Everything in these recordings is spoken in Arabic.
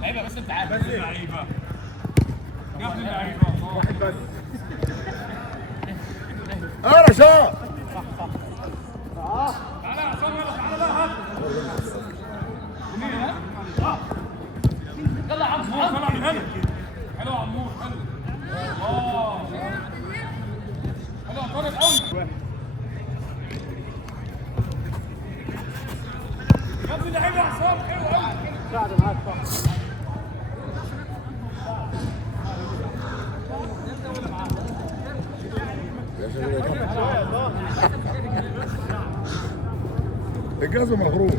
لعيبه بس انت عارف لعيبه يا ابن اللعيبه واحد بس رشاد تعالى يا عصام يلا تعالى بقى يلا يا عمور طلع من هنا حلو يا عمور حلو حلو يا طارق قوي يا ابن اللعيبه يا عصام حلو قوي ساعد معاك صح الجهاز مغروب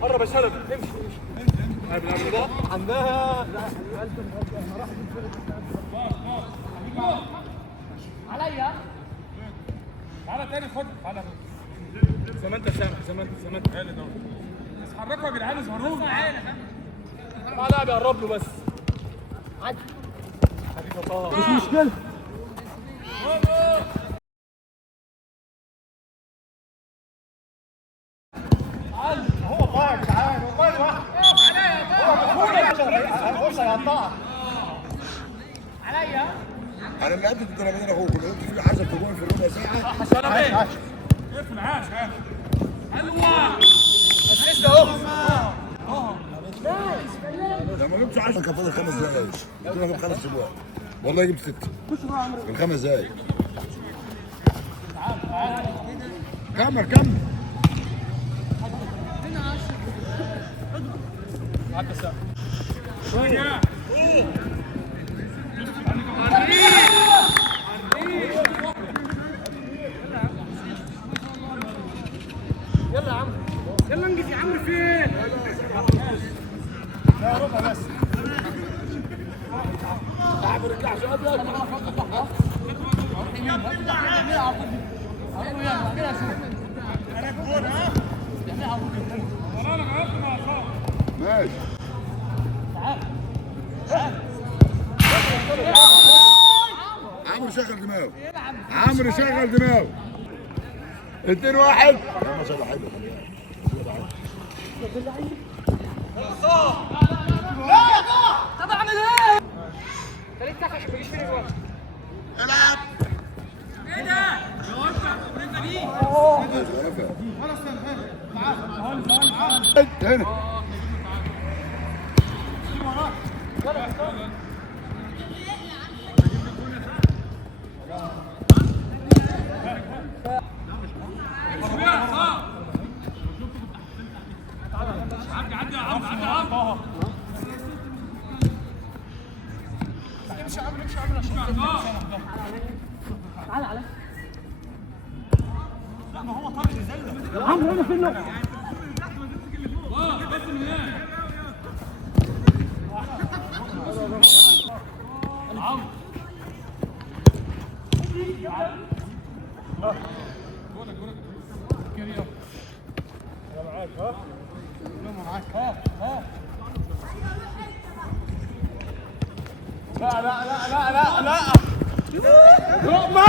مرة بس هلا امشي عندها عليا تعالى تاني خد تعالى زي ما انت سامع زي ما انت قال ده بس حركوا يا جدعان اظهروا له لا بيقرب له بس عادي حبيبي طه مش مشكلة هو طاير يا جدعان هو طاير واحد هو مش هيقطعها عليا انا اللي قدت الترابيزه اخوك لو قلت في 10 جوان في ربع ساعه حسن ايه اقفل عاش ها حلوه اسيست اهو لما جبت 10 كان فاضل 5 دقايق قلت لهم 5 جوان والله جبت 6 من 5 دقايق كمل عدى ساعه شويه يلا يا عم يلا انجز يا عم فين لا ربع بس تعب رجع شو ابيض ماشي عمرو شغل دماغه عمرو شغل دماغه 2 1 ما شاء الله حلو طب اعمل ايه؟ خليك تحت ما تجيش فيني جوه العب ايه ده؟ يا وفا الرجله دي خلاص تعال هنا عمرو هنا في النص. بس من هنا عمرو لا لقمة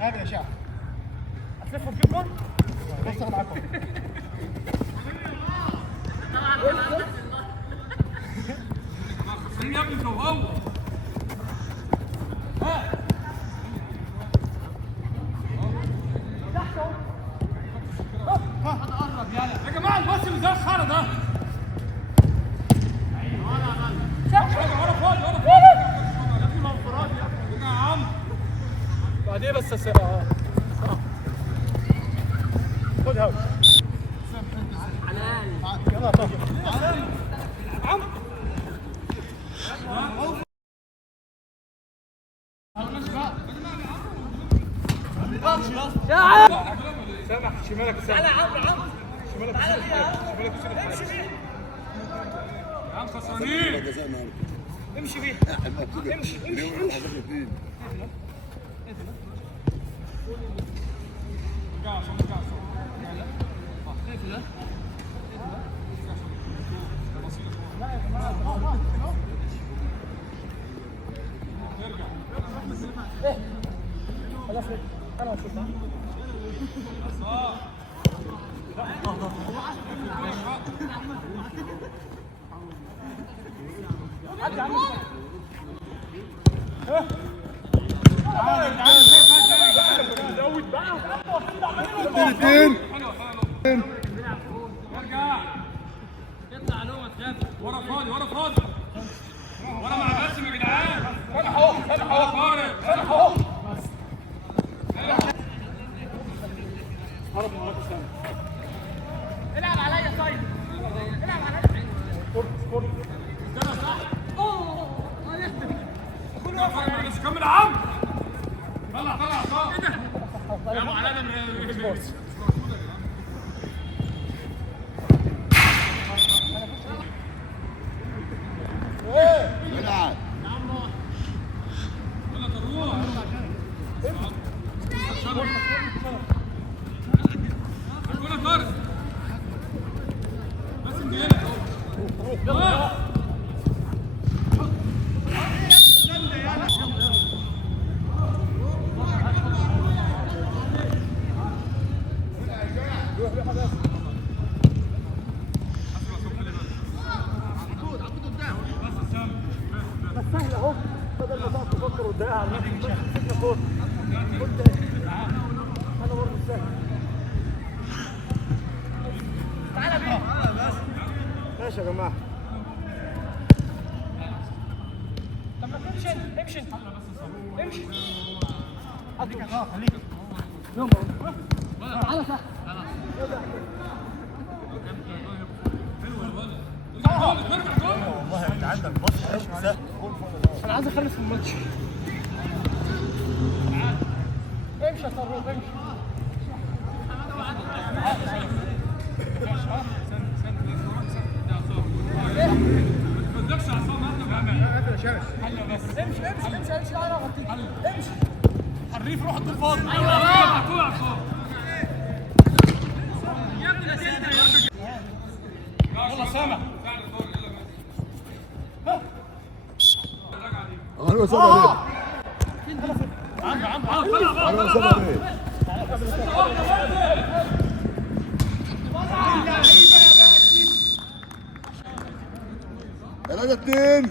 هذا يا شعب هتلفوا تجيب جول؟ بص انا معاكم يا ابني هو يا جماعه الباص اللي زي الخرا ده ورا فاضي يا ابني ما هو فراد يا عم بعدين بس خد هاو يلا طب عم يا عم سامح شمالك تعالى يا عمرو شمالك تعالى بيها شمالك يا عم ضربة خسرانين جزاء النهارده. امشي بيها امشي اليوم حضرتك الدين. خلاص انا هشوفها الاثنين ارجع اطلع له ما تخافش ورا فاضي ورا مع باسم يا جدعان فتحوا طارق فتحوا العب عليا طيب العب عليا بس كمل يا عم طلع يا ابو علاء من العب يلا تروح كنا طارق بس انت هنا بس سهل اهو بدل ما تقعد تفكر وتضيع على نفسك فكره فوق انا برضه سهل تعالى بيها ماشي يا جماعه طب ما تمشي امشي انت امشي خليك خليك يلا تعالى صح والله انت عندك بص سهل انا عايز اخلص الماتش امشي يا صاروخ امشي امشي انا اغطيك امشي حريف روح الطول فاضي ايوه طول على الفاضي يلا سامح انا بسوي عليه عم انا بسوي عليه 3-2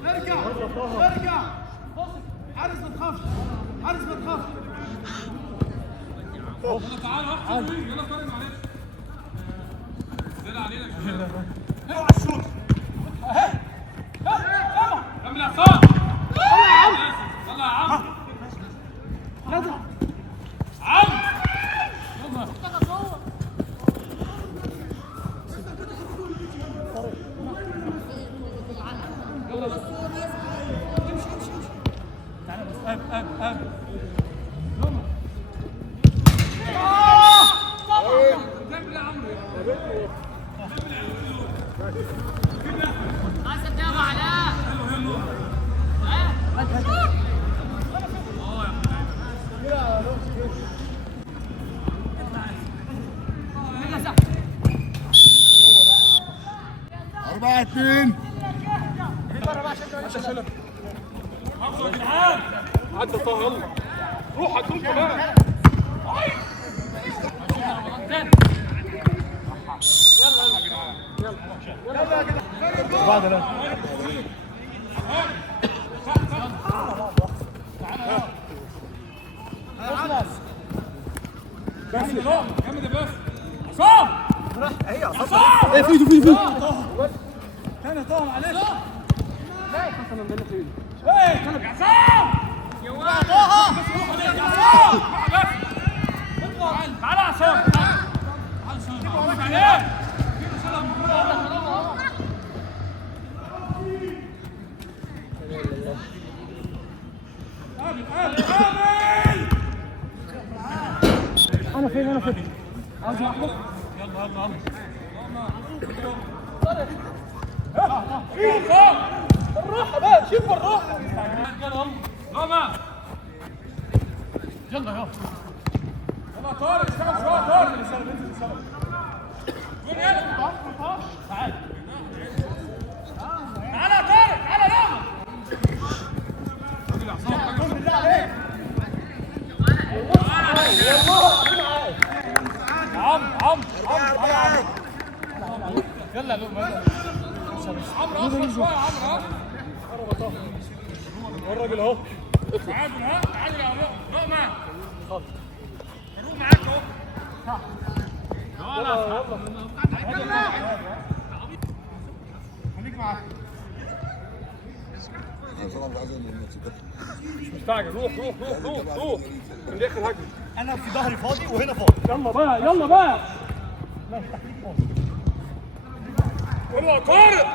ارجع حارس ما تخافش حارس ما تخافش تعال يلا طارق معلش زيادة علينا اوعى الشوط كمل يا عصام يلا يا عم نزل عم أربعة اتنين. حافظوا يا جدعان. عدى طه يلا. روح هتقوم كمان. بعد لا بس يا جامد يا بس. عصام. هي عصام. ايه فيديو تاني طه معلش. لا قسما بالله في ايدي. ايه يا عصام. يا ولد طه. يا عصام. تعالى يا عصام. تعالى. انا فين عاوز احمد يلا بالراحه بقى شوف بالراحه يلا يلا طارق اشتغل شويه طارق تعال تعال يا طارق تعال يا عم يلا يلا عمرو اصلا شويه عمرو الراجل اهو تعادل تعادل يا رؤمة هروح معاك اهو خليك معاك مش مستعجل روح من داخل هجمه انا في ظهري فاضي وهنا فاضي يلا بقى ماشي تحتيك فاضي يلا يا طارق